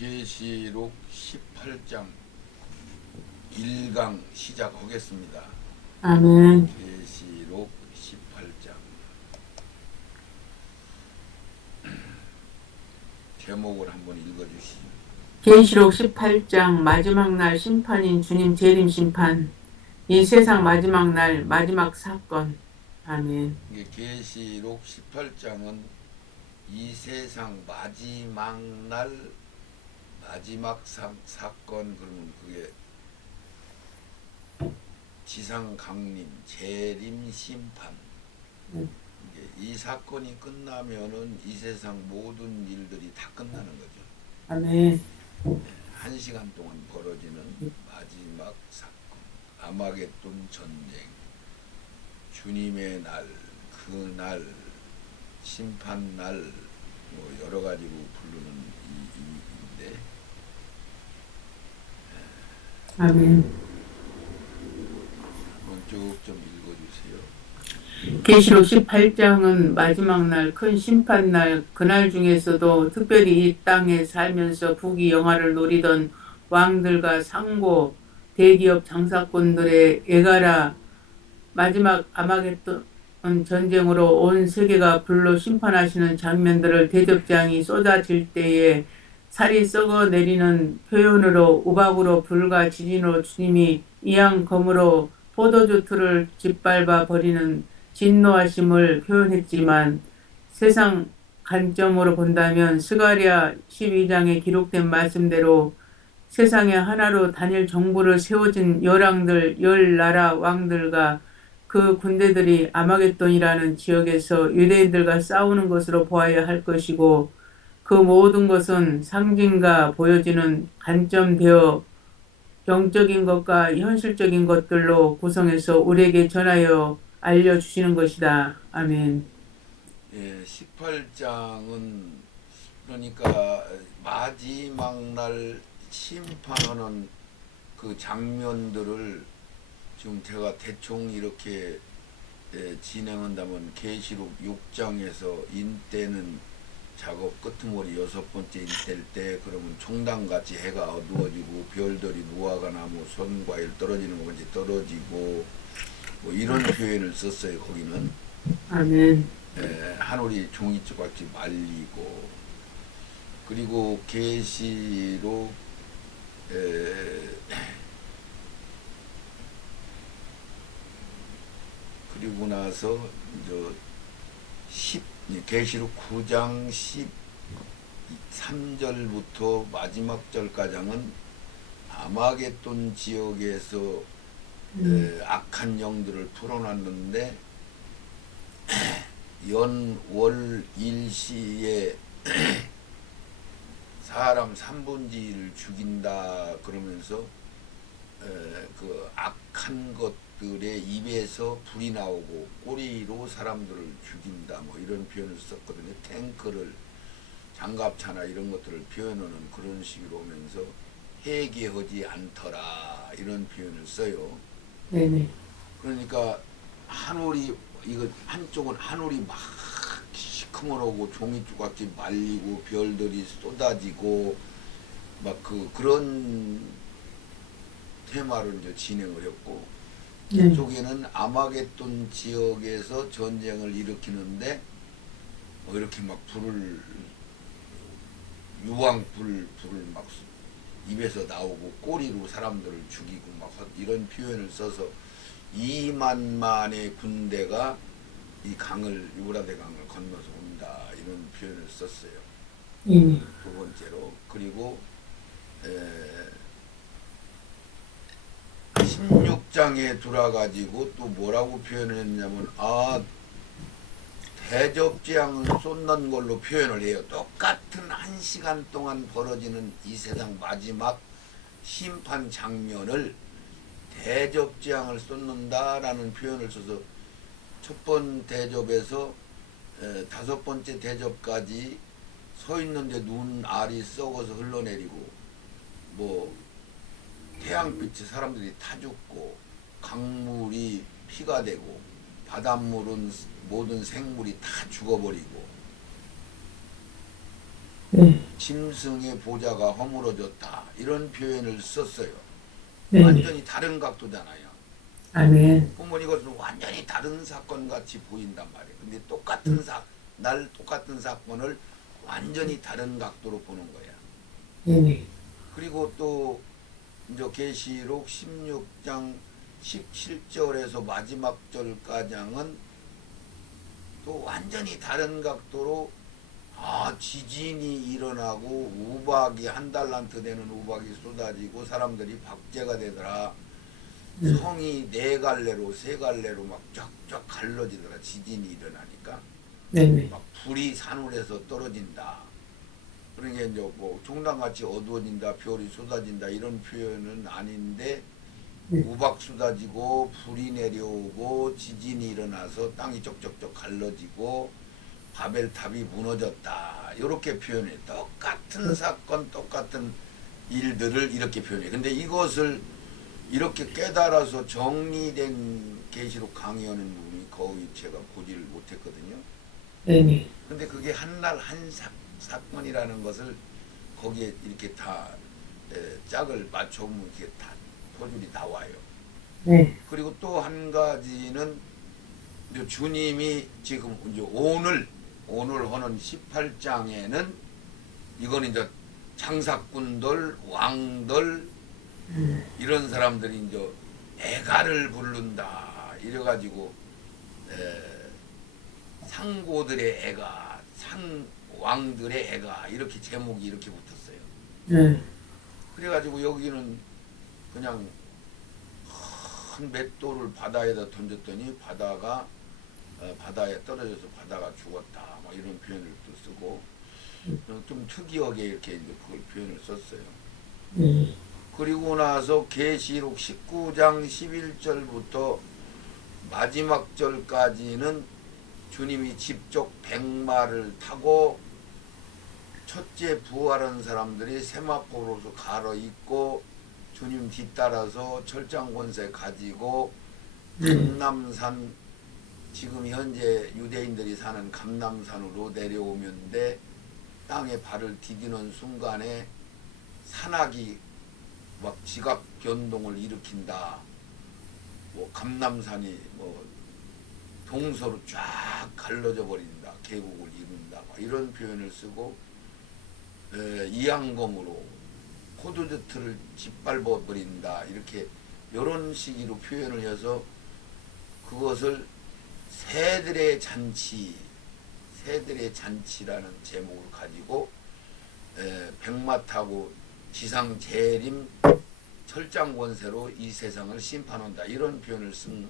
계시록 18장 1강 시작하겠습니다. 아멘. 계시록 18장 제목을 한번 읽어주시죠. 계시록 18장 마지막 날 심판인 주님 재림 심판. 이 세상 마지막 날 마지막 사건. 아멘. 이게 계시록 18장은 이 세상 마지막 날 마지막 사건, 그러면 그게 지상 강림 재림 심판. 이 사건이 끝나면은 이 세상 모든 일들이 다 끝나는 거죠. 아멘. 1시간 동안 벌어지는 마지막 사건, 아마겟돈 전쟁, 주님의 날, 그날, 심판날, 뭐 여러 가지로 부르는 이인데, 아멘. 한번 쭉 좀 읽어주세요. 계시록 18장은 마지막 날 큰 심판날, 그날 중에서도 특별히 이 땅에 살면서 부귀 영화를 노리던 왕들과 상고 대기업 장사꾼들의 애가라 마지막 아마겟돈 전쟁으로 온 세계가 불로 심판하시는 장면들을 대접장이 쏟아질 때에 살이 썩어 내리는 표현으로 우박으로 불과 지진으로 주님이 이양 검으로 포도주 틀을 짓밟아 버리는 진노하심을 표현했지만, 세상 관점으로 본다면 스가랴 12장에 기록된 말씀대로 세상에 하나로 단일 정부를 세워진 열왕들, 열 나라 왕들과 그 군대들이 아마겟돈이라는 지역에서 유대인들과 싸우는 것으로 보아야 할 것이고, 그 모든 것은 상징과 보여지는 관점되어 영적인 것과 현실적인 것들로 구성해서 우리에게 전하여 알려주시는 것이다. 아멘. 예, 18장은 그러니까 마지막 날 심판하는 그 장면들을 지금 제가 대충 이렇게 진행한다면, 계시록 6장에서 인때는 작업 끄트머리 6번째 인때일 때, 그러면 총당같이 해가 어두워지고 별들이 무화과 나무 손과일 떨어지는 것이 떨어지고, 뭐 이런 표현을 썼어요. 거기는 아멘. 하늘이 종이쪽같이 말리고, 그리고 계시록 그리고 나서 계시록 9장 13절부터 마지막 절까지는 아마겟돈 지역에서 악한 영들을 풀어놨는데, 월 일시에 사람 3분의 1을 죽인다 그러면서 그 악한 것들의 입에서 불이 나오고 꼬리로 사람들을 죽인다, 뭐 이런 표현을 썼거든요. 탱크를, 장갑차나 이런 것들을 표현하는 그런 식으로 오면서 회개하지 않더라 이런 표현을 써요. 네네. 그러니까 하늘이, 이거 한쪽은 하늘이 막 시커먼하고 종이쪽같이 말리고 별들이 쏟아지고 막 그런 테마를 이제 진행을 했고, 이쪽에는 아마겟돈 지역에서 전쟁을 일으키는데 뭐 이렇게 막 유황불을 막 입에서 나오고 꼬리로 사람들을 죽이고 막 이런 표현을 써서 2만만의 군대가 이 강을, 유브라데 강을 건너서 온다 이런 표현을 썼어요. 두 번째로. 그리고 16장에 돌아가지고 또 뭐라고 표현했냐면, 대접재앙을 쏟는 걸로 표현을 해요. 똑같은 1시간 동안 벌어지는 이 세상 마지막 심판 장면을 대접재앙을 쏟는다라는 표현을 써서, 첫 번 대접에서 5번째 대접까지 서 있는데 눈알이 썩어서 흘러내리고, 뭐 태양빛이 사람들이 타 죽고, 강물이 피가 되고, 바닷물은 모든 생물이 다 죽어버리고, 네. 짐승의 보좌가 허물어졌다 이런 표현을 썼어요. 네. 완전히 다른 각도잖아요. 아멘. 그러면 이것은 완전히 다른 사건 같이 보인단 말이에요. 근데 똑같은 사건을 완전히 다른 각도로 보는 거야. 네네. 그리고 또 이제 계시록 16장 17절에서 마지막 절까지는 또 완전히 다른 각도로 지진이 일어나고 우박이 한 달란트 되는 우박이 쏟아지고 사람들이 박제가 되더라. 성이 네 갈래로 세 갈래로 막 쫙쫙 갈라지더라. 지진이 일어나니까 네네. 막 불이 산울에서 떨어진다. 그러니까 이제 뭐 종단같이 어두워진다, 별이 쏟아진다 이런 표현은 아닌데 우박 쏟아지고 불이 내려오고 지진이 일어나서 땅이 쩍쩍쩍 갈라지고 바벨탑이 무너졌다. 이렇게 표현해. 똑같은 사건, 똑같은 일들을 이렇게 표현해. 근데 이것을 이렇게 깨달아서 정리된 계시록 강의하는 분이 거의 제가 보지를 못했거든요. 네네. 근데 그게 한 날 한 사건이라는 것을 거기에 이렇게 다 짝을 맞춰보면 이렇게 다 포줄이 나와요. 네. 그리고 또 한 가지는 이제 주님이 지금 이제 오늘 하는 18장에는 이건 이제 장사꾼들, 왕들 이런 사람들이 이제 애가를 부른다. 이래가지고 상고들의 애가, 왕들의 애가 이렇게 제목이 이렇게 붙었어요. 네. 그래가지고 여기는 그냥 큰 맷돌을 바다에다 던졌더니 바다에 떨어져서 바다가 죽었다. 뭐 이런 표현을 또 쓰고 좀 특이하게 이렇게 이제 그걸 표현을 썼어요. 그리고 나서 계시록 19장 11절부터 마지막 절까지는 주님이 직접 백마를 타고 첫째 부활한 사람들이 세마포로서 갈아입고 주님 뒤따라서 철장권세 가지고 감람산 지금 현재 유대인들이 사는 감람산으로 내려오면데 땅에 발을 디디는 순간에 산악이 막 지각 변동을 일으킨다. 뭐 감람산이 뭐 동서로 쫙 갈라져 버린다. 계곡을 이룬다. 이런 표현을 쓰고 이항검으로 포도주틀을 짓밟아 버린다. 이렇게 이런 식으로 표현을 해서 그것을 새들의 잔치라는 제목을 가지고 백마 타고 지상 재림 철장 권세로 이 세상을 심판한다. 이런 표현을 쓴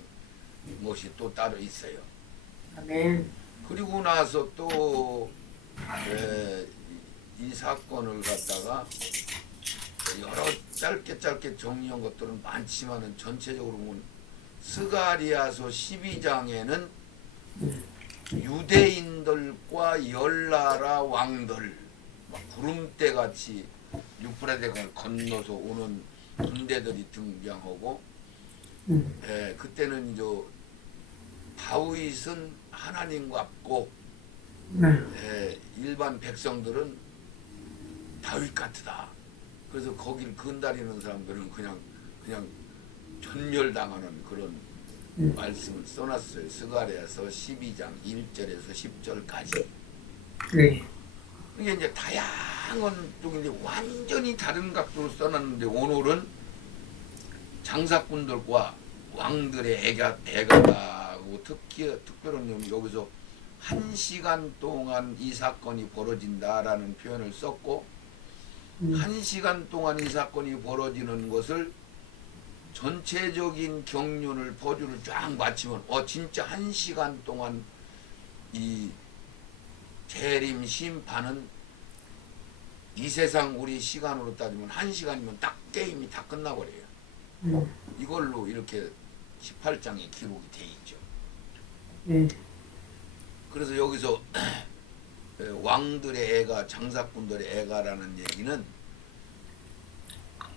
것이 또 따로 있어요. 아멘. 그리고 나서 또 이 사건을 갖다가 여러 짧게 정리한 것들은 많지만은 전체적으로 보면 스가리아서 12장에는 유대인들과 열나라 왕들 막 구름대 같이 유프라데강을 건너서 오는 군대들이 등장하고 그때는 이제 다윗은 하나님과 꼭 일반 백성들은 다윗 같으다. 그래서 거기를 건드리는 사람들은 그냥 전멸당하는 그런 말씀을 써놨어요. 스가랴서 12장 1절에서 10절까지. 네. 이게 이제 다양한 쪽인데 완전히 다른 각도로 써놨는데 오늘은 장사꾼들과 왕들의 애가하고 특별한 여기서 1시간 동안 이 사건이 벌어진다라는 표현을 썼고 1시간 동안 이 사건이 벌어지는 것을 전체적인 경륜을 포주를 쫙 마치면 진짜 1시간 동안 이 재림 심판은 이 세상 우리 시간으로 따지면 1시간이면 딱 게임이 다 끝나버려요. 이걸로 이렇게 18장에 기록이 돼 있죠. 그래서 여기서 왕들의 애가 장사꾼들의 애가라는 얘기는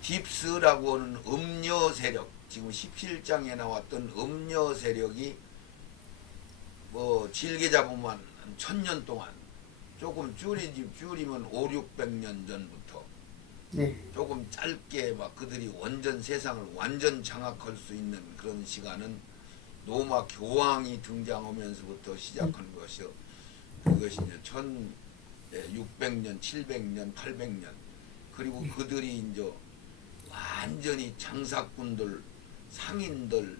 딥스라고 하는 음녀 세력, 지금 17장에 나왔던 음녀 세력이 뭐 길게 잡으면 1000년 동안 조금 줄이면 5, 600년 전부터 네. 조금 짧게 막 그들이 완전 세상을 완전 장악할 수 있는 그런 시간은 로마 교황이 등장하면서부터 시작한 것이요. 그것이 이제 1600년, 700년, 800년. 그리고 그들이 이제 완전히 장사꾼들, 상인들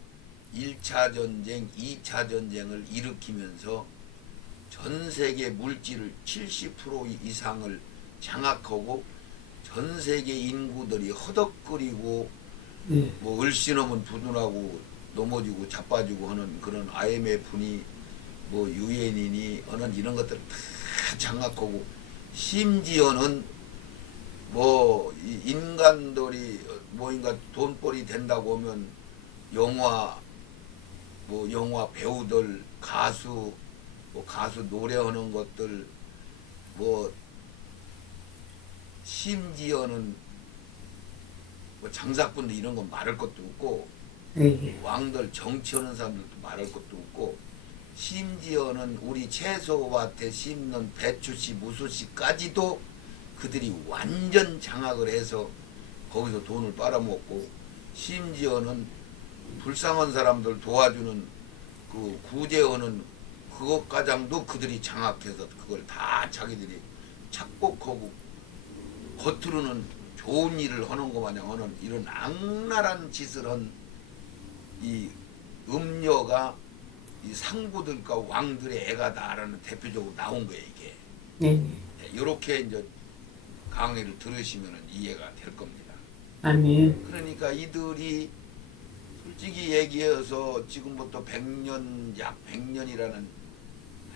1차 전쟁, 2차 전쟁을 일으키면서 전 세계 물질을 70% 이상을 장악하고 전 세계 인구들이 허덕거리고 네. 뭐 을씨넘은 부둔하고 넘어지고 자빠지고 하는 그런 IMF니 뭐 유엔이니 하는 이런 것들 다 장악하고 심지어는 뭐 인간들이 뭐인가 돈벌이 된다고 하면 영화 뭐 영화 배우들 가수 뭐 가수 노래하는 것들 뭐 심지어는 뭐 장사꾼들 이런 건 말할 것도 없고 네. 왕들 정치하는 사람들도 말할 것도 없고 심지어는 우리 채소밭에 심는 배추씨 무수씨까지도 그들이 완전 장악을 해서 거기서 돈을 빨아먹고 심지어는 불쌍한 사람들 도와주는 그 구제하는 그것 가장도 그들이 장악해서 그걸 다 자기들이 착복하고 겉으로는 좋은 일을 하는 것 마냥 하는 이런 악랄한 짓을 한 이 음녀가 이 상부들과 왕들의 애가다라는 대표적으로 나온 거예요 이게. 네. 이렇게 이제 강의를 들으시면 이해가 될 겁니다. 아멘. 그러니까 이들이 솔직히 얘기해서 지금부터 100년 약 100년이라는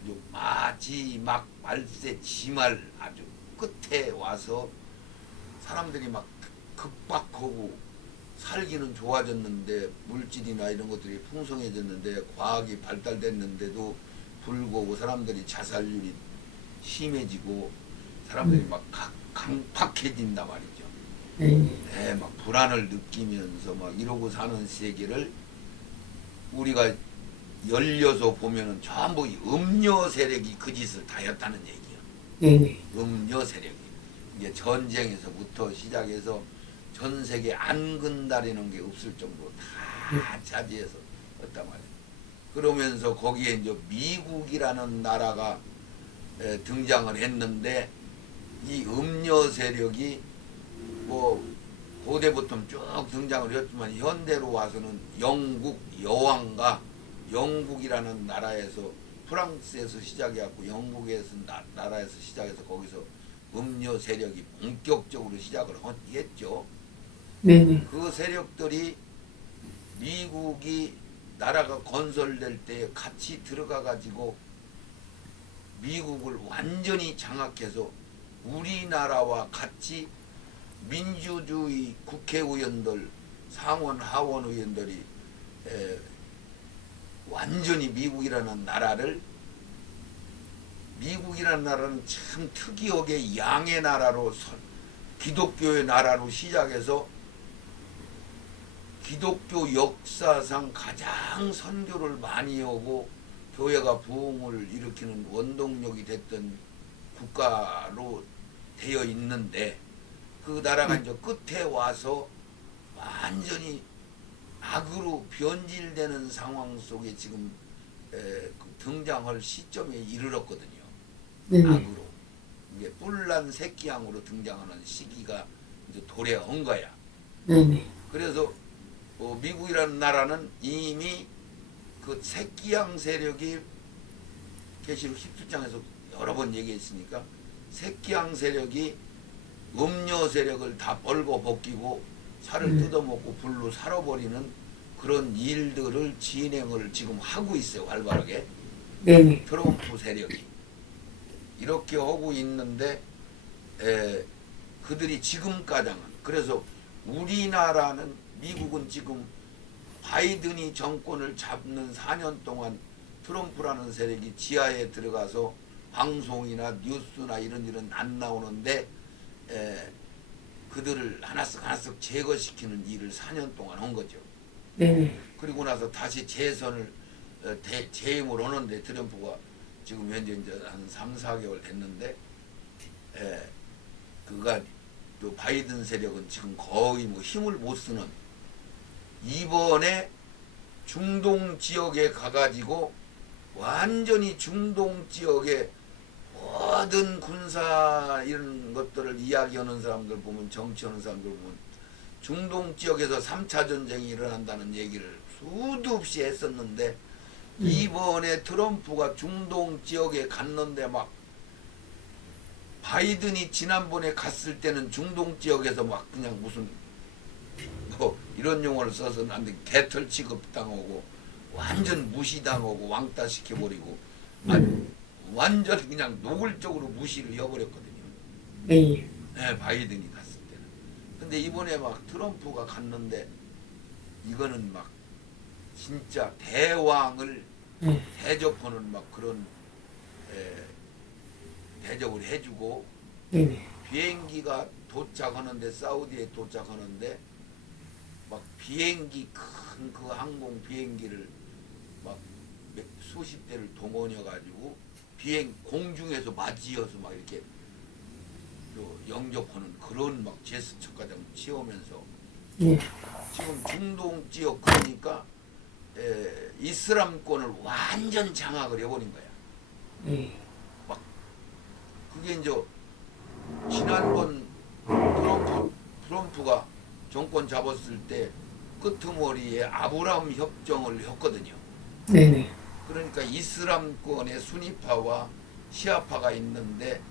아주 마지막 말세 지말 아주 끝에 와서 사람들이 막 급박하고 살기는 좋아졌는데 물질이나 이런 것들이 풍성해졌는데 과학이 발달됐는데도 불구하고 사람들이 자살률이 심해지고 사람들이 막 강팍해진단 말이죠. 네. 막 불안을 느끼면서 막 이러고 사는 세계를 우리가 열려서 보면은 전부 이 음녀 세력이 그 짓을 다 했다는 얘기예요. 네. 음녀 세력이 이게 전쟁에서부터 시작해서 전 세계 안근다리는 게 없을 정도로 다 차지해서 했단 말이에요. 그러면서 거기에 이제 미국이라는 나라가 등장을 했는데 이 음녀 세력이 뭐 고대부터 쭉 등장을 했지만 현대로 와서는 영국 여왕과 영국이라는 나라에서 프랑스에서 시작해갖고 영국에서 나라에서 시작해서 거기서 음녀 세력이 본격적으로 시작을 했죠. 네. 그 세력들이 미국이 나라가 건설될 때 같이 들어가 가지고 미국을 완전히 장악해서 우리나라와 같이 민주주의 국회의원들 상원 하원 의원들이 완전히 미국이라는 나라는 참 특이하게 양의 나라로 기독교의 나라로 시작해서 기독교 역사상 가장 선교를 많이 하고 교회가 부흥을 일으키는 원동력이 됐던 국가로 되어 있는데 그 나라가 이제 끝에 와서 완전히 악으로 변질되는 상황 속에 지금 등장할 시점에 이르렀거든요. 네. 악으로 이게 뿔난 새끼양으로 등장하는 시기가 이제 도래한 거야. 네. 그래서 미국이라는 나라는 이미 그 새끼양 세력이 계시록 17장에서 여러 번 얘기했으니까 새끼양 세력이 음녀 세력을 다 벌고 벗기고 살을 뜯어먹고 불로 살아버리는 그런 일들을 진행을 지금 하고 있어요. 활발하게. 네. 트럼프 세력이 이렇게 하고 있는데 그들이 지금까지는 그래서 우리나라는 미국은 지금 바이든이 정권을 잡는 4년 동안 트럼프라는 세력이 지하에 들어가서 방송이나 뉴스나 이런 안 나오는데 그들을 하나씩 제거시키는 일을 4년 동안 한 거죠. 네. 그리고 나서 다시 재선을 재임을 하는데 트럼프가 지금 현재 이제 한 3, 4개월 됐는데, 예, 그가 또 바이든 세력은 지금 거의 뭐 힘을 못 쓰는, 이번에 중동 지역에 가가지고 완전히 중동 지역에 모든 군사 이런 것들을 이야기하는 사람들 보면, 정치하는 사람들 보면 중동 지역에서 3차 전쟁이 일어난다는 얘기를 수도 없이 했었는데, 이번에 트럼프가 중동 지역에 갔는데 막 바이든이 지난번에 갔을 때는 중동 지역에서 막 그냥 무슨 뭐 이런 용어를 써서는 안 돼, 개털 취급당하고 완전 무시당하고 왕따 시켜버리고 완전 그냥 노골적으로 무시를 해버렸거든요. 네. 네, 바이든이 갔을 때는. 근데 이번에 막 트럼프가 갔는데 이거는 막 진짜 대왕을 네. 대접하는 막 그런 대접을 해주고, 네. 비행기가 도착하는데, 사우디에 도착하는데 막 비행기 큰 그 항공 비행기를 막 수십 대를 동원해 가지고 비행 공중에서 맞이어서 막 이렇게 또 영접하는 그런 막 제스처까지 치우면서, 네. 지금 중동 지역 그러니까 이슬람권을 완전 장악을 해버린 거야. 네. 막 그게 이제 지난번 트럼프가 정권 잡았을 때 끄트머리에 아브라함 협정을 했거든요. 네네. 그러니까 이슬람권의 수니파와 시아파가 있는데,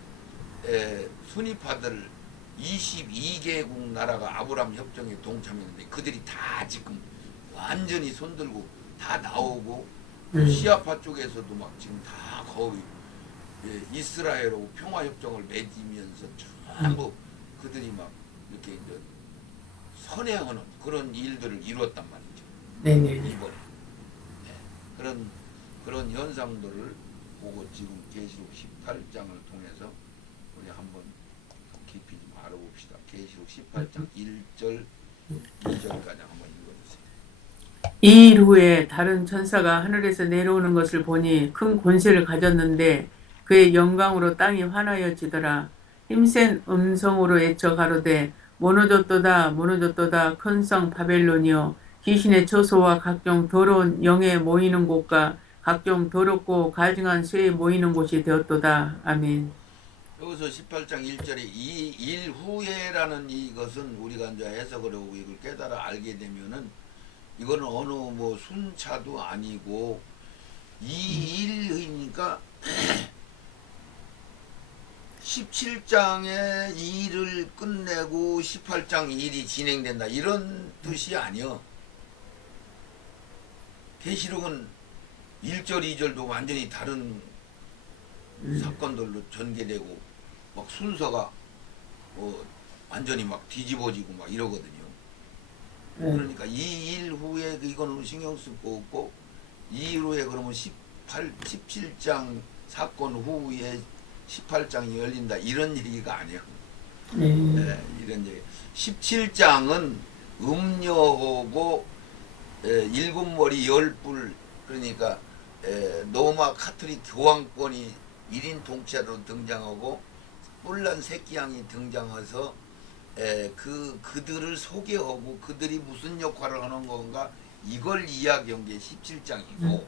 수니파들 22개국 나라가 아브라함 협정에 동참했는데 그들이 다 지금 완전히 손들고 다 나오고, 시아파 쪽에서도 막 지금 다 거의 이스라엘하고 평화협정을 맺으면서 전부 그들이 막 이렇게 이제 선행하는 그런 일들을 이루었단 말이죠. 네네. 이번에. 네. 그런 현상들을 보고 지금 계시록 18장을 통해서 우리 한번 깊이 좀 알아봅시다. 계시록 18장 1절, 2절까지 한번 읽어주세요. 이 일 후에 다른 천사가 하늘에서 내려오는 것을 보니 큰 권세를 가졌는데 그의 영광으로 땅이 환하여지더라. 힘센 음성으로 외쳐 가로되 무너졌도다 무너졌도다 큰 성 바벨론이여, 귀신의 처소와 각종 더러운 영에 모이는 곳과 각종 더럽고 가증한 쇠에 모이는 곳이 되었도다. 아멘. 여기서 18장 1절에 이 일 후에라는 이것은 우리가 이제 해석을 하고 이걸 깨달아 알게 되면은, 이거는 어느 뭐 순차도 아니고 이 일이니까 17장의 일을 끝내고 18장 일이 진행된다 이런 뜻이 아니요. 계시록은 1절 2절도 완전히 다른 사건들로 전개되고 막 순서가 완전히 막 뒤집어지고 막 이러거든요. 그러니까 이 일 후에 이거는 신경 쓸 거 없고, 이 일 후에 그러면 17장 사건 후에 18장이 열린다 이런 얘기가 아니에요. 네, 이런 얘기. 17장은 음녀하고 일곱 머리 열불, 그러니까 로마 카톨릭 교황권이 1인 통째로 등장하고 뿔난 새끼양이 등장해서 그들을 소개하고 그들이 무슨 역할을 하는 건가 이걸 이야기한 게 17장이고,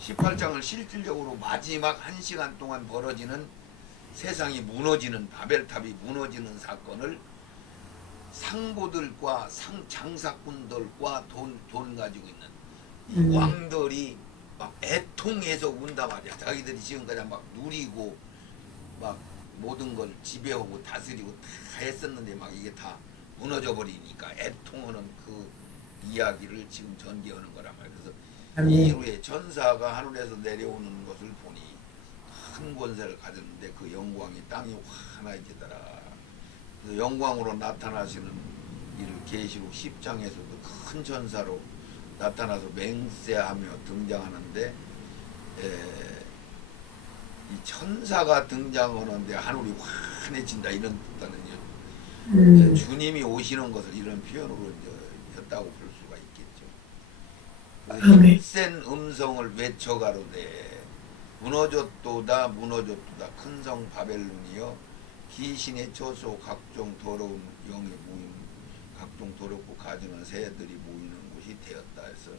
18장을 실질적으로 마지막 1시간 동안 벌어지는 세상이 무너지는, 바벨탑이 무너지는 사건을 상보들과 장사꾼들과 돈 가지고 있는 이 왕들이 막 애통해서 운다 말이야. 자기들이 지금까지 막 누리고 막 모든 걸 지배하고 다스리고 다 했었는데 막 이게 다 무너져 버리니까 애통하는 그 이야기를 지금 전개하는 거란 말이야. 그래서 이후에 천사가 하늘에서 내려오는 것을 보니 큰 권세를 가졌는데 그 영광이 땅이 환하여지더라. 그래서 영광으로 나타나시는 이를 계시록 10장에서도 큰 천사로 나타나서 맹세하며 등장하는데, 이 천사가 등장하는데 하늘이 환해진다 이런 뜻다는 주님이 오시는 것을 이런 표현으로 했다고 볼 수가 있겠죠. 힘센 음성을 외쳐가로되 무너졌도다 무너졌도다 큰 성 바벨론이여 귀신의 처소 각종 더러운 영의 모임 각종 더럽고 가증한 새들이 모이는 곳이 되었다 해서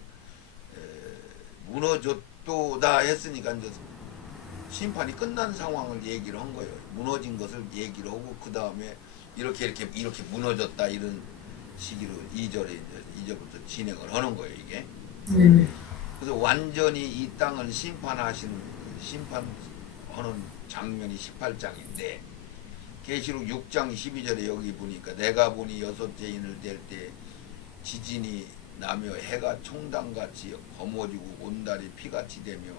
무너졌도다 했으니까 이제 심판이 끝난 상황을 얘기를 한 거예요. 무너진 것을 얘기를 하고 그 다음에 이렇게 무너졌다 이런 시기로 2절에 이제부터 진행을 하는 거예요 이게. 그래서 완전히 이 땅을 심판하는 장면이 18장인데 계시록 6장 12절에 여기 보니까 내가 보니 여섯째 인을 댈 때 지진이 나며 해가 총당같이 검어지고 온달이 피같이 되며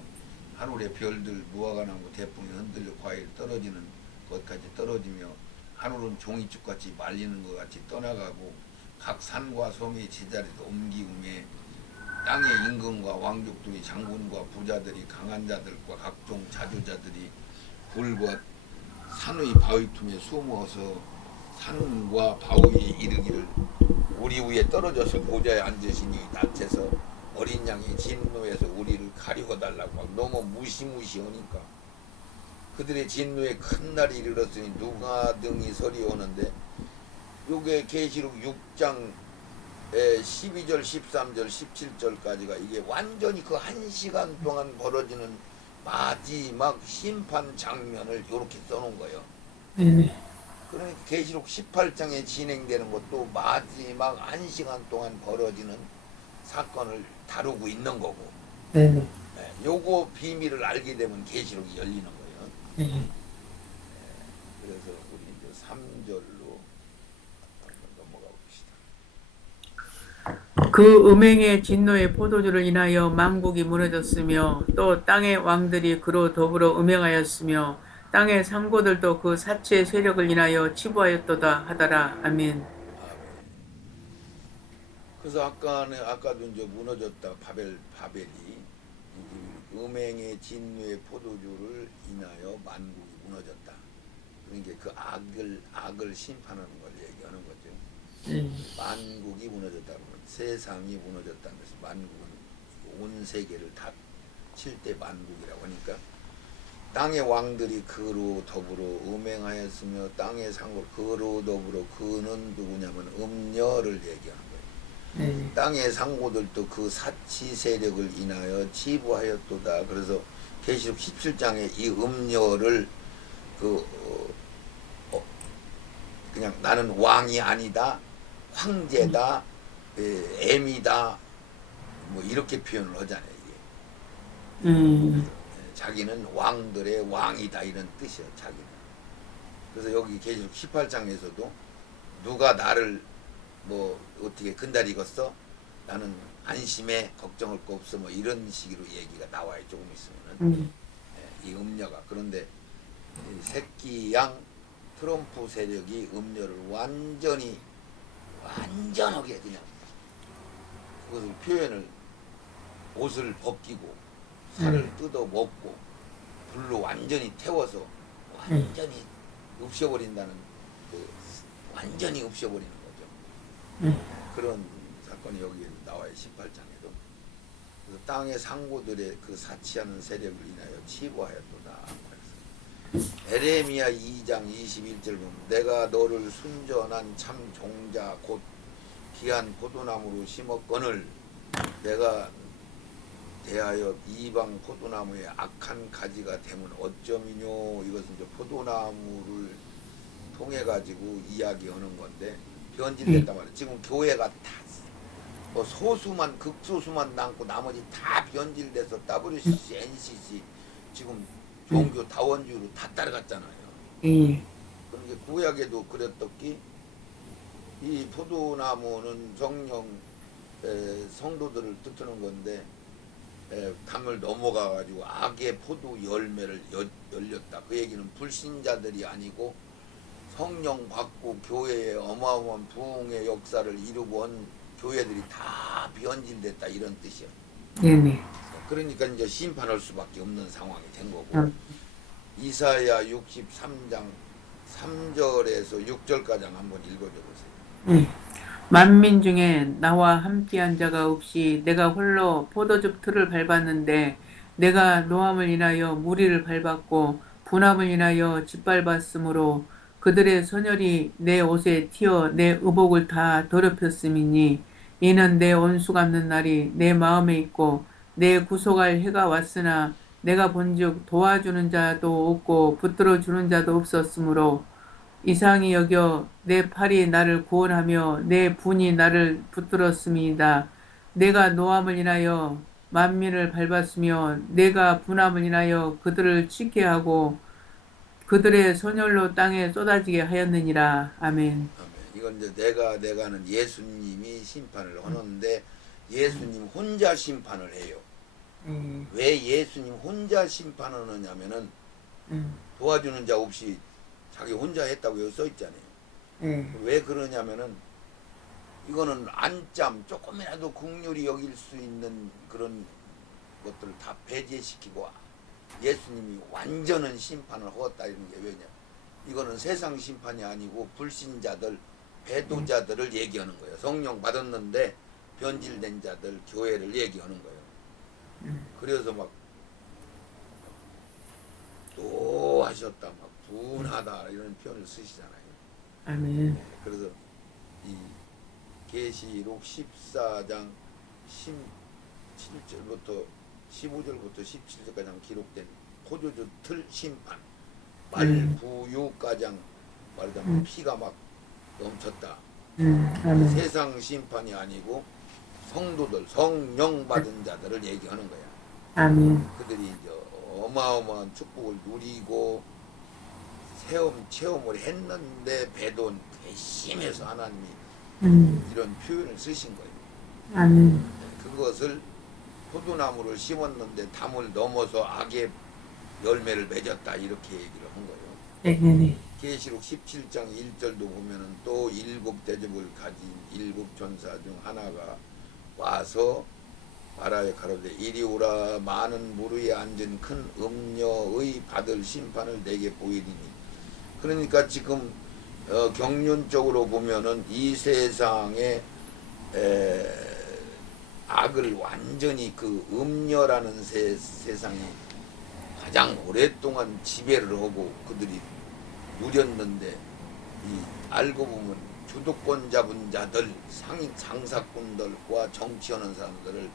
하늘의 별들 무화과나무 대풍이 흔들려 과일 떨어지는 것까지 떨어지며 하늘은 종이축같이 말리는 것 같이 떠나가고 각 산과 섬의 제자리도 옮기음에 땅의 임금과 왕족들이 장군과 부자들이 강한 자들과 각종 자주자들이 불과 산의 바위 틈에 숨어서 산과 바위에 이르기를 우리 위에 떨어져서 보좌에 앉으시니 낯에서 어린 양이 진노에서 우리를 가리워 달라고 막 너무 무시무시하니까 그들의 진노에 큰 날이 이르렀으니 누가 등이 서리 오는데 요게 계시록 6장 12절 13절 17절까지가 이게 완전히 그 1시간 동안 벌어지는 마지막 심판 장면을 이렇게 써놓은 거예요. 그러니까 계시록 18장에 진행되는 것도 마지막 1시간 동안 벌어지는 사건을 다루고 있는 거고 요거 비밀을 알게 되면 계시록이 열리는 거예요. 그래서 우리 이제 3절로 넘어가 봅시다. 그 음행의 진노의 포도주를 인하여 만국이 무너졌으며 또 땅의 왕들이 그로 더불어 음행하였으며 땅의 상고들도 그 사치의 세력을 인하여 치부하였도다 하더라. 아멘. 그래서 아까도 이제 무너졌다 바벨이 음행의 진노의 포도주를 인하여 만국이 무너졌다. 그러니까 그 악을 심판하는 걸 얘기하는 거죠. 만국이 무너졌다. 세상이 무너졌다는 것은 만국은 온 세계를 다 칠 때 만국이라고 하니까 땅의 왕들이 그로 더불어 음행하였으며 땅의 상고 그로 더불어 그는 누구냐면 음녀를 얘기하는 거예요. 땅의 상고들도 그 사치 세력을 인하여 치부하였도다. 그래서 계시록 17장에 이 음녀를 그냥 나는 왕이 아니다, 황제다, 애미다, 뭐 이렇게 표현을 하잖아요. 이게. 자기는 왕들의 왕이다 이런 뜻이에요. 자기는. 그래서 여기 계시록 18장에서도 누가 나를 뭐 어떻게 근다리 익었어? 나는 안심해 걱정할 거 없어 뭐 이런 식으로 얘기가 나와요. 조금 있으면은 이 음녀가. 그런데 이 새끼 양 트럼프 세력이 음녀를 완전하게 그냥 그것을 표현을 옷을 벗기고 살을 뜯어 먹고 불로 완전히 태워서 완전히 없애버린다는 완전히 없애버리는 거죠. 그런 사건이 여기에 나와요. 18장에도. 그래서 땅의 상고들의 그 사치하는 세력을 인하여 치부하였도다. 에레미야 2장 21절 보면 내가 너를 순전한 참 종자 곧 귀한 포도나무로 심었거늘 내가 대하여 이방 포도나무의 악한 가지가 되면 어쩌미뇨. 이것은 이제 포도나무를 통해 가지고 이야기하는 건데 변질됐단 말이에요. 지금 교회가 다 뭐 소수만 극소수만 남고 나머지 다 변질돼서 WCC, NCC 지금 종교 다원주의로 다 따라갔잖아요. 그러니까 구약에도 그랬더기 이 포도나무는 성령 성도들을 뜻하는 건데 담을 넘어가가지고 악의 포도 열매를 열렸다. 그 얘기는 불신자들이 아니고 성령 받고 교회의 어마어마한 부흥의 역사를 이루고 온 교회들이 다 변질됐다 이런 뜻이야. 네네. 그러니까 이제 심판할 수밖에 없는 상황이 된 거고. 이사야 63장 3절에서 6절까지 한번 읽어줘 보세요. 만민 중에 나와 함께한 자가 없이 내가 홀로 포도즙 틀을 밟았는데 내가 노함을 인하여 무리를 밟았고 분함을 인하여 짓밟았으므로 그들의 선혈이 내 옷에 튀어 내 의복을 다 더럽혔음이니 이는 내 원수 갚는 날이 내 마음에 있고 내 구속할 해가 왔으나 내가 본즉 도와주는 자도 없고 붙들어 주는 자도 없었으므로 이상히 여겨 내 팔이 나를 구원하며 내 분이 나를 붙들었음이다. 내가 노함을 인하여 만민을 밟았으며 내가 분함을 인하여 그들을 치게 하고 그들의 선혈로 땅에 쏟아지게 하였느니라. 아멘. 아멘. 이건 이제 내가는 예수님이 심판을 하는데 예수님 혼자 심판을 해요. 왜 예수님 혼자 심판을 하느냐면은 도와주는 자 없이 자기 혼자 했다고 여기 써 있잖아요. 왜 그러냐면은 이거는 안짬 조금이라도 긍휼히 여길 수 있는 그런 것들을 다 배제시키고 예수님이 완전한 심판을 하었다 이런 게 왜냐? 이거는 세상 심판이 아니고 불신자들, 배도자들을 얘기하는 거예요. 성령 받았는데 변질된 자들, 교회를 얘기하는 거예요. 그래서 막 또 하셨다, 막 분하다 이런 표현을 쓰시잖아요. 아멘. 그래서 이 계시록 14장 17절부터 15절부터 17절까지 기록된 포도주 틀 심판 말부유가장 말하자면 피가 막 넘쳤다. 아멘. 세상 심판이 아니고 성도들 성령 받은 자들을 얘기하는 거야. 아멘. 그들이 이제 어마어마한 축복을 누리고 체험을 했는데 배돈 괘씸해서 하나님이 이런 표현을 쓰신 거예요. 아멘. 그것을 포도나무를 심었는데 담을 넘어서 악의 열매를 맺었다 이렇게 얘기를 한 거예요. 네네네. 계시록 17장 1절도 보면은 또 일곱 대접을 가진 일곱 전사 중 하나가 와서 말하여 가로되 이리 오라 많은 무리에 앉은 큰 음녀의 받을 심판을 내게 보이리니. 그러니까 지금 경륜적으로 보면은 이 세상에 악을 완전히 그 음녀라는 세상이 가장 오랫동안 지배를 하고 그들이 누렸는데 이 알고 보면 주도권 잡은 자들 상사꾼들과 정치하는 사람들을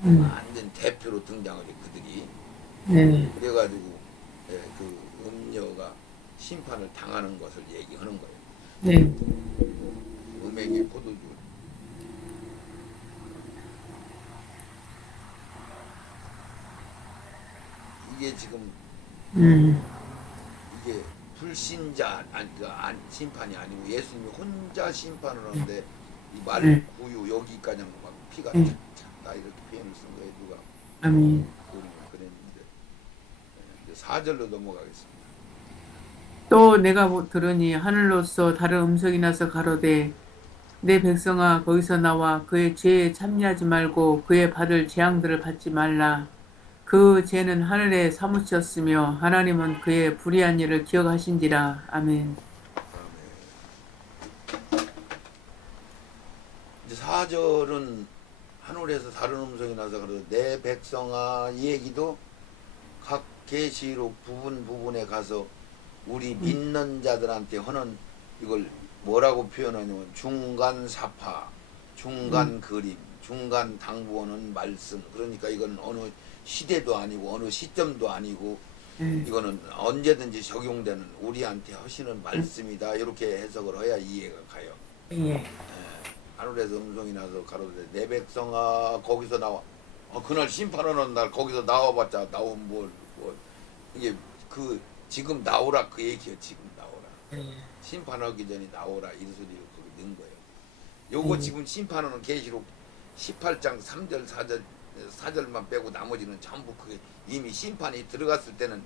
완전 대표로 등장을 해 그들이. 네네. 그래가지고 그 음녀가 심판을 당하는 것을 얘기하는 거예요. 네. 음행의 포도주. 이게 지금 이게 불신자 심판이 아니고 예수님이 혼자 심판을 하는데 이 말구유 여기까지 막 피가 찼다 이렇게 표현을 쓴 거예요. 누가 아멘. 그랬는데 4절로 넘어가겠습니다. 또 내가 들으니 하늘로서 다른 음성이 나서 가로되 내 백성아 거기서 나와 그의 죄에 참여하지 말고 그의 받을 재앙들을 받지 말라. 그 죄는 하늘에 사무쳤으며 하나님은 그의 불의한 일을 기억하신지라. 아멘. 이제 4절은 하늘에서 다른 음성이 나서 그래서 내 백성아 이 얘기도 각 계시록 부분에 가서 우리 믿는 자들한테 하는 이걸 뭐라고 표현하냐면 중간 사파, 중간 그림, 중간 당부하는 말씀. 그러니까 이건 어느 시대도 아니고 어느 시점도 아니고 이거는 언제든지 적용되는 우리한테 하시는 말씀이다. 이렇게 해석을 해야 이해가 가요. 예. 하늘에서 음성이 나서 가로되 내 백성아 거기서 나와. 그날 심판하는 날 거기서 나와봤자 나온 뭘 이게 그 지금 나오라 그 얘기예요. 지금 나오라. 심판하기 전에 나오라 이 소리를 넣은 거예요. 요거 지금 심판하는 계시록 18장 3절 4절만 빼고 나머지는 전부 그게 이미 심판이 들어갔을 때는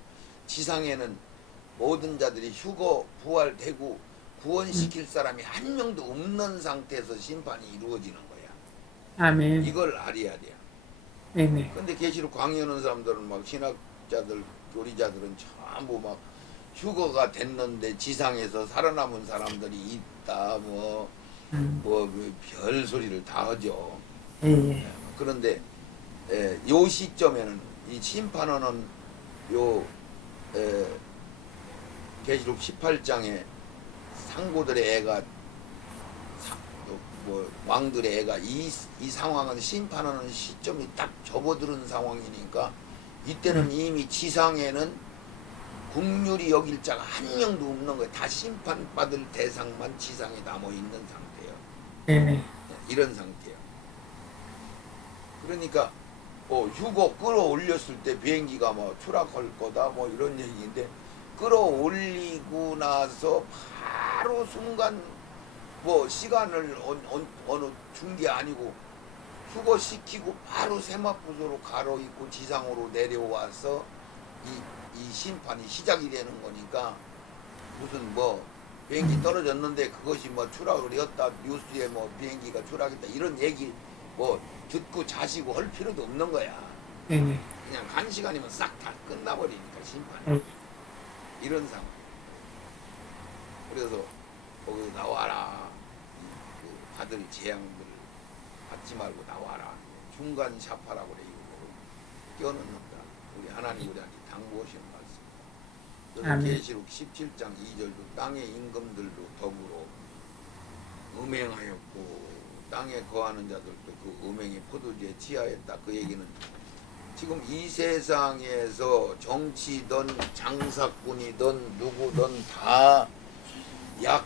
지상에는 모든 자들이 휴거 부활되고 구원시킬 사람이 한 명도 없는 상태에서 심판이 이루어지는 거야. 아멘. 이걸 알아야 돼요. 네네. 근데 계시록 강의하는 사람들은 막 신학자들 교리자들은 전부 막 휴거가 됐는데 지상에서 살아남은 사람들이 있다 뭐 별 소리를 다 하죠. 예. 그런데 요 시점에는 이 심판원은 요 계시록 18장에 상고들의 애가 뭐 왕들의 애가 이 상황은 심판하는 시점이 딱 접어드는 상황이니까 이때는 이미 지상에는 국률이 여길 자가 한 명도 없는 거예요. 다 심판받을 대상만 지상에 남아 있는 상태예요. 네네. 이런 상태예요. 그러니까 휴거 끌어올렸을 때 비행기가 뭐 추락할 거다 뭐 이런 얘기인데 끌어올리고 나서 바로 순간 뭐 시간을 어느 준 게 아니고 휴거시키고 바로 세마포소로 가로있고 지상으로 내려와서 이 심판이 시작이 되는 거니까 무슨 뭐 비행기 떨어졌는데 그것이 뭐 추락을 했다 뉴스에 뭐 비행기가 추락했다 이런 얘기 뭐 듣고 자시고 할 필요도 없는 거야. 네네. 그냥 한 시간이면 싹 다 끝나버리니까 심판이 이런 상황. 그래서 거기 나와라. 그 받을 재앙들을 받지 말고 나와라. 중간 샤파라고 그래 이거 껴넣는다. 우리 하나님 우리한테 당부하시는 말씀. 그래서 아멘. 계시록 17장 2절도 땅의 임금들도 더불어 음행하였고 땅에 거하는 자들도 그 음행의 포도주에 취하였다. 그 얘기는 지금 이 세상에서 정치든 장사꾼이든 누구든 다 약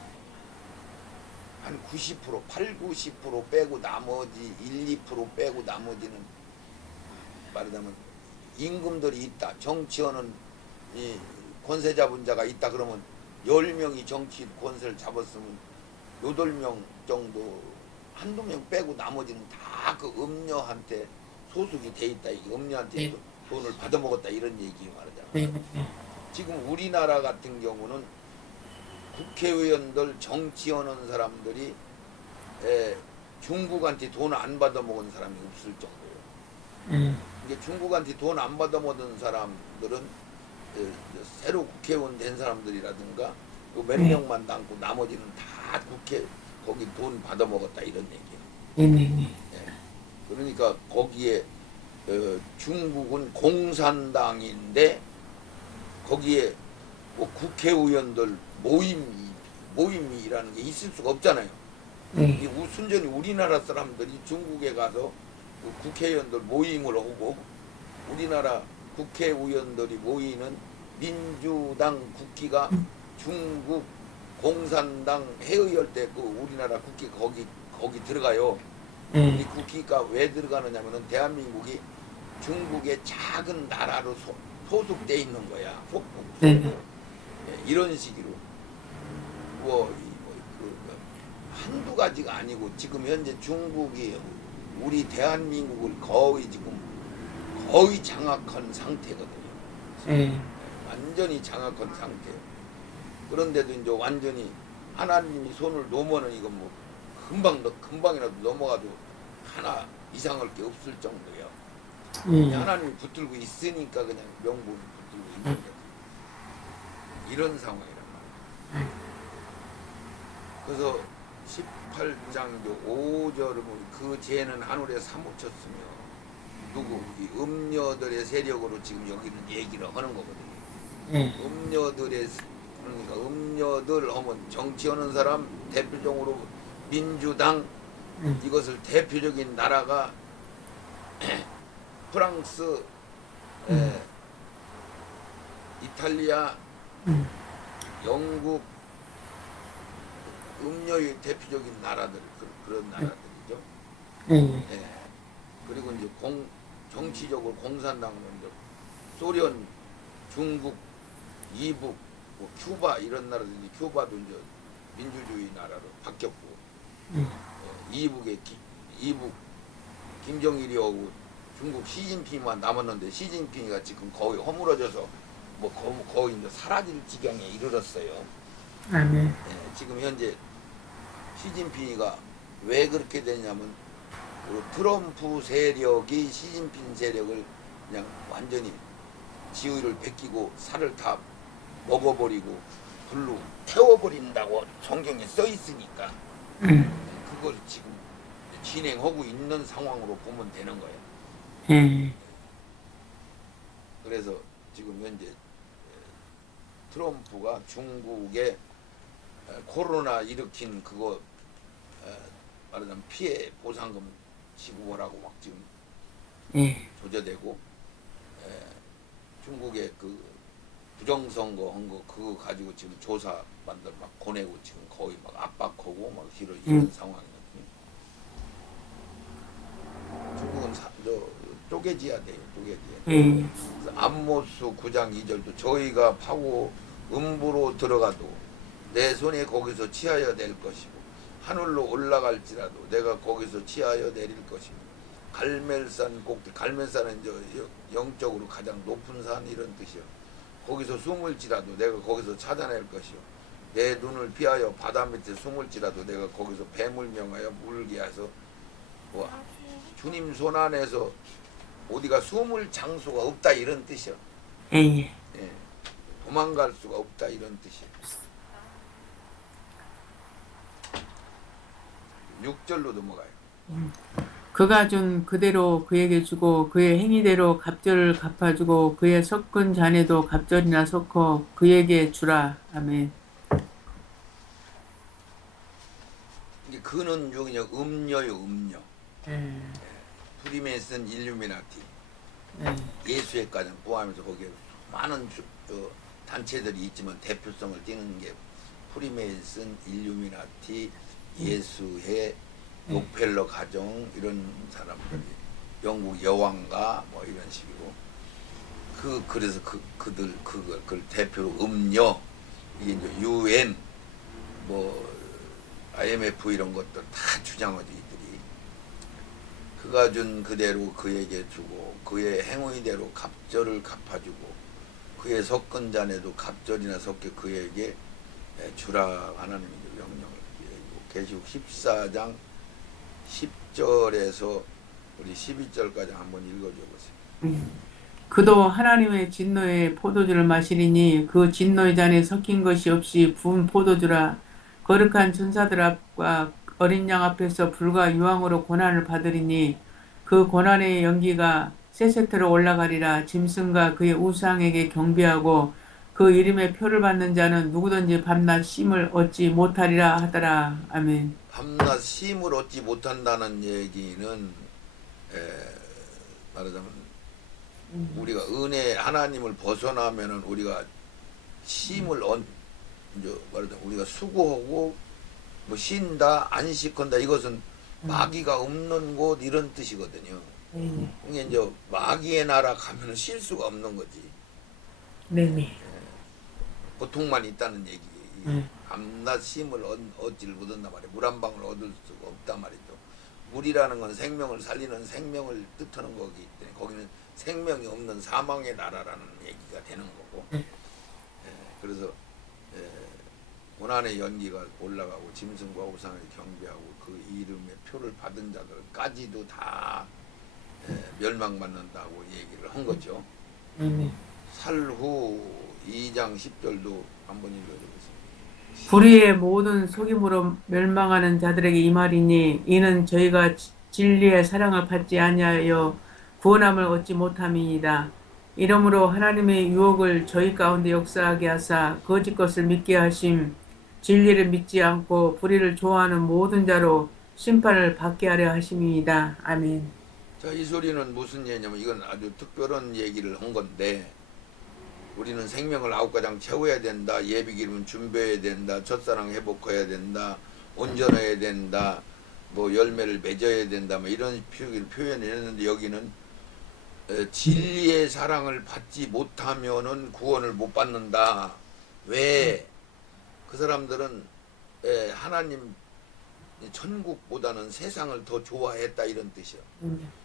한 90%, 8, 90% 빼고 나머지 1, 2% 빼고 나머지는 말하자면 임금들이 있다. 정치원은 이 권세 잡은 자가 있다. 그러면 10명이 정치 권세를 잡았으면 8명 정도 한두 명 빼고 나머지는 다 그 음녀한테 소속이 돼 있다. 이 음녀한테 네. 돈을 받아먹었다. 이런 얘기 말하잖아. 네네. 지금 우리나라 같은 경우는 국회의원들 정치하는 사람들이 중국한테 돈 안 받아먹은 사람이 없을 정도예요. 이게 중국한테 돈 안 받아먹은 사람들은 새로 국회의원 된 사람들이라든가 몇 명만 남고 나머지는 다 국회 거기 돈 받아먹었다 이런 얘기예요. 네네네. 그러니까 거기에 중국은 공산당인데 거기에 뭐 국회의원들 모임이라는 게 있을 수가 없잖아요. 네. 이 순전히 우리나라 사람들이 중국에 가서 그 국회의원들 모임을 하고 우리나라 국회의원들이 모이는 민주당 국기가 중국 공산당 회의할 때 그 우리나라 국기 거기 들어가요. 이 네. 국기가 왜 들어가느냐면은 대한민국이 중국의 작은 나라로 소속돼 있는 거야. 네네. 이런 식으로 한두 가지가 아니고 지금 현재 중국이 우리 대한민국을 거의 장악한 상태거든요. 네. 완전히 장악한 상태. 그런데도 이제 완전히 하나님이 손을 놓으면은 이건 뭐 금방이라도 넘어가도 하나 이상할 게 없을 정도예요. 하나님이 붙들고 있으니까 그냥 명분이 붙들고 있는 거죠. 이런 상황이란 말이에요. 그래서 18장 5절을 보면 그 죄는 하늘에 사무쳤으며 누구 이 음녀들의 세력으로 지금 여기는 얘기를 하는 거거든요. 음녀들의 그러니까 음녀들 하면 정치하는 사람 대표적으로 민주당 이것을 대표적인 나라가 프랑스, 이탈리아, 영국 음녀의 대표적인 나라들 그런 나라들이죠. 예. 그리고 이제 정치적으로 공산당은 이제 소련, 중국, 이북, 뭐 큐바 이런 나라들이 큐바도 이제 민주주의 나라로 바뀌었고 이북 김정일이 오고 중국 시진핑만 남았는데 시진핑이가 지금 거의 허물어져서 뭐 거의 이제 사라질 지경에 이르렀어요. 아멘. 지금 현재 시진핑이가 왜 그렇게 되냐면 그 트럼프 세력이 시진핑 세력을 그냥 완전히 지위를 베끼고 살을 다 먹어버리고 불로 태워버린다고 성경에 써 있으니까 그걸 지금 진행하고 있는 상황으로 보면 되는 거예요. 그래서 지금 현재 트럼프가 중국에 코로나 일으킨 그거 말하자면 피해 보상금 지급하라고 막 지금 예. 조져대고 중국의 그 부정선거 한 거 그거 가지고 지금 조사반들 막 보내고 지금 거의 막 압박하고 막 이런 상황이거든요. 중국은 쪼개지야 돼요. 쪼개지야 돼요. 예. 그래서 암모수 9장 2절도 저희가 파고 음부로 들어가도 내 손에 거기서 취하여 낼 것이고 하늘로 올라갈지라도 내가 거기서 취하여 내릴 것이고 갈멜산 꼭대기 갈멜산은 이제 영적으로 가장 높은 산 이런 뜻이요. 거기서 숨을지라도 내가 거기서 찾아낼 것이요. 내 눈을 피하여 바다 밑에 숨을지라도 내가 거기서 뱀을 명하여 물게 해서 뭐 주님 손 안에서 어디가 숨을 장소가 없다 이런 뜻이요. 예. 예. 예. 도망갈 수가 없다 이런 뜻이에요. 6절로 넘어가요. 그가 준 그대로 그에게 주고 그의 행위대로 갑절을 갚아주고 그의 섞은 잔에도 갑절이나 섞어 그에게 주라. 아멘. 이게 그는 여기냐 음료요 음료. 예. 프리메이슨 일루미나티. 예. 예수의 가정 포함해서 거기에 많은 단체들이 있지만 대표성을 띠는 게 프리메이슨 일루미나티 예수의 록펠러 가정 이런 사람들이 영국 여왕가 뭐 이런 식이고 그래서 그걸 대표로 음료 이게 이제 UN 뭐 IMF 이런 것들 다 주장하죠 이들이. 그가 준 그대로 그에게 주고 그의 행위대로 갑절을 갚아주고 그의 섞은 잔에도 갑절이나 섞여 그에게 주라 하나님이 명령을 계시록 14장 10절에서 우리 12절까지 한번 읽어줘 보세요. 그도 하나님의 진노의 포도주를 마시리니 그 진노의 잔에 섞인 것이 없이 부은 포도주라. 거룩한 천사들 앞과 어린 양 앞에서 불과 유황으로 고난을 받으리니 그 고난의 연기가 세세토로 올라가리라. 짐승과 그의 우상에게 경배하고 그 이름의 표를 받는 자는 누구든지 밤낮 쉼을 얻지 못하리라 하더라. 아멘. 밤낮 쉼을 얻지 못한다는 얘기는 말하자면 우리가 은혜 하나님을 벗어나면은 우리가 쉼을 이제 말하자면 우리가 수고하고 뭐 쉰다 안식한다 이것은 마귀가 없는 곳 이런 뜻이거든요. 그게 이제 마귀의 나라 가면은 쉴 수가 없는 거지. 네네. 고통만 있다는 얘기. 밤낮 쉼을 얻지를 못한단 말이에요. 물 한 방울 얻을 수가 없단 말이죠. 물이라는 건 생명을 살리는 생명을 뜻하는 거기 때문에 거기는 생명이 없는 사망의 나라라는 얘기가 되는 거고. 그래서 고난의 연기가 올라가고 짐승과 우상을 경배하고 그 이름의 표를 받은 자들까지도 다 멸망받는다고 얘기를 한 거죠. 살후 2장 10절도 한번 읽어주겠습니다. 불의의 모든 속임으로 멸망하는 자들에게 이 말이니 이는 저희가 진리의 사랑을 받지 아니하여 구원함을 얻지 못함이니이다. 이러므로 하나님의 유혹을 저희 가운데 역사하게 하사 거짓 것을 믿게 하심 진리를 믿지 않고 불의를 좋아하는 모든 자로 심판을 받게 하려 하심이니이다. 아멘. 자, 이 소리는 무슨 얘기냐면 이건 아주 특별한 얘기를 한 건데 우리는 생명을 9가장 채워야 된다. 예비기름은 준비해야 된다. 첫사랑 회복해야 된다. 온전해야 된다. 뭐 열매를 맺어야 된다. 뭐 이런 표현을 했는데 여기는 진리의 사랑을 받지 못하면은 구원을 못 받는다. 왜? 그 사람들은 하나님 천국보다는 세상을 더 좋아했다 이런 뜻이요.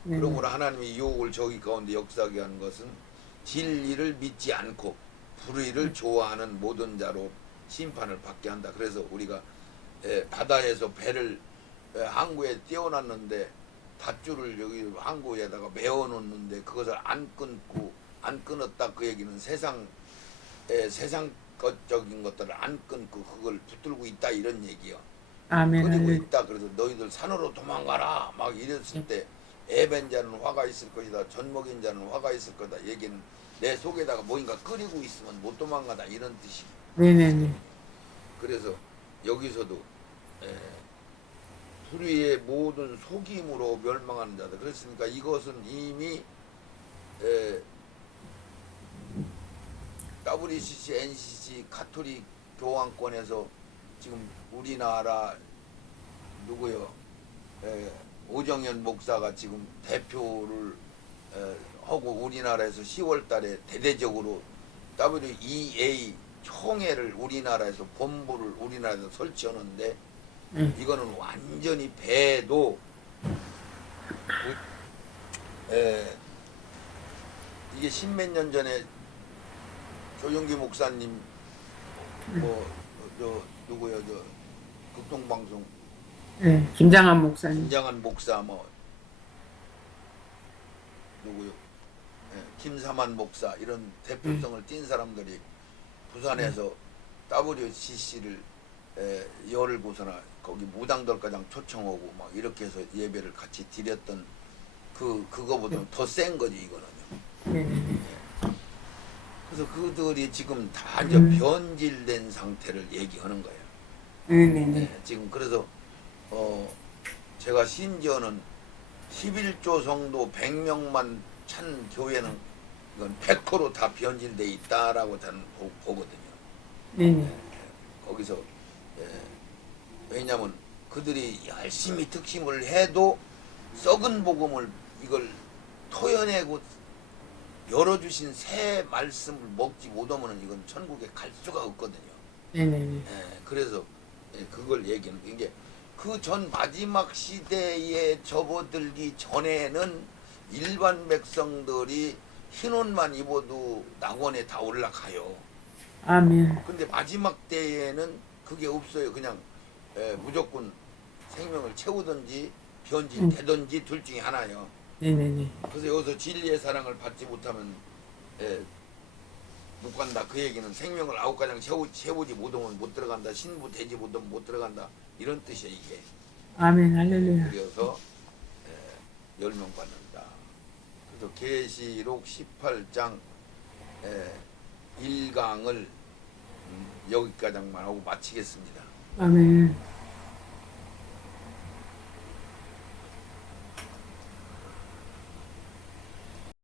그러므로 하나님이 유혹을 저기 가운데 역사하게 하는 것은 진리를 믿지 않고 불의를 좋아하는 모든 자로 심판을 받게 한다. 그래서 우리가 바다에서 배를 항구에 띄워놨는데 밧줄을 여기 항구에다가 메어놓는데 그것을 안 끊었다. 그 얘기는 세상적인 것들을 안 끊고 그걸 붙들고 있다 이런 얘기요. 아멘. 끊고 있다. 그래서 너희들 산으로 도망가라 막 이랬을 때 애벤 자는 화가 있을 것이다. 젖먹인 자는 화가 있을 거다. 얘기는 내 속에다가 뭔가 끓이고 있으면 못 도망가다 이런 뜻이. 네네네. 그래서 여기서도 에, 불의의 모든 속임으로 멸망하는 자다. 그랬으니까 이것은 이미 WCC, NCC, 카톨릭 교황권에서 지금 우리나라 누구요? 오정현 목사가 지금 대표를 하고 우리나라에서 10월 달에 대대적으로 WEA 총회를 우리나라에서 본부를 우리나라에서 설치하는데 네. 이거는 완전히 배도 이게 십몇 년 전에 조용기 목사님 저 누구요 저 극동방송 네. 김장한 목사님. 김장한 목사 누구요 김사만 목사 이런 대표성을 띈 사람들이 부산에서 WCC를 열고서나 거기 무당들과장 초청하고 막 이렇게 해서 예배를 같이 드렸던 그거보다는 더 센 거지 이거는요. 네네네. 그래서 그들이 지금 다 이제 변질된 상태를 얘기하는 거예요. 네네네. 지금 그래서 제가 심지어는 11조 성도 100명만 찬 교회는 이건 100% 변질돼 있다라고 저는 보거든요. 네네. 거기서 왜냐하면 그들이 열심히 특심을 해도 썩은 복음을 이걸 토해내고 열어주신 새 말씀을 먹지 못하면 이건 천국에 갈 수가 없거든요. 네네네. 그래서 그걸 얘기하는 이게 그 전 마지막 시대에 접어들기 전에는 일반 백성들이 흰 옷만 입어도 낙원에 다 올라가요. 아멘. 근데 마지막 때에는 그게 없어요. 그냥 무조건 생명을 채우든지 변질되든지 둘 중에 하나예요. 네네네. 그래서 여기서 진리의 사랑을 받지 못하면 못 간다. 그 얘기는 생명을 아홉 가장 채우지 못하면 못 들어간다. 신부 되지 못하면 못 들어간다. 이런 뜻이에요 이게. 아멘. 할렐루야. 그래서 멸명받는다. 그래서 계시록 18장 1강을 여기까지만 하고 마치겠습니다. 아멘.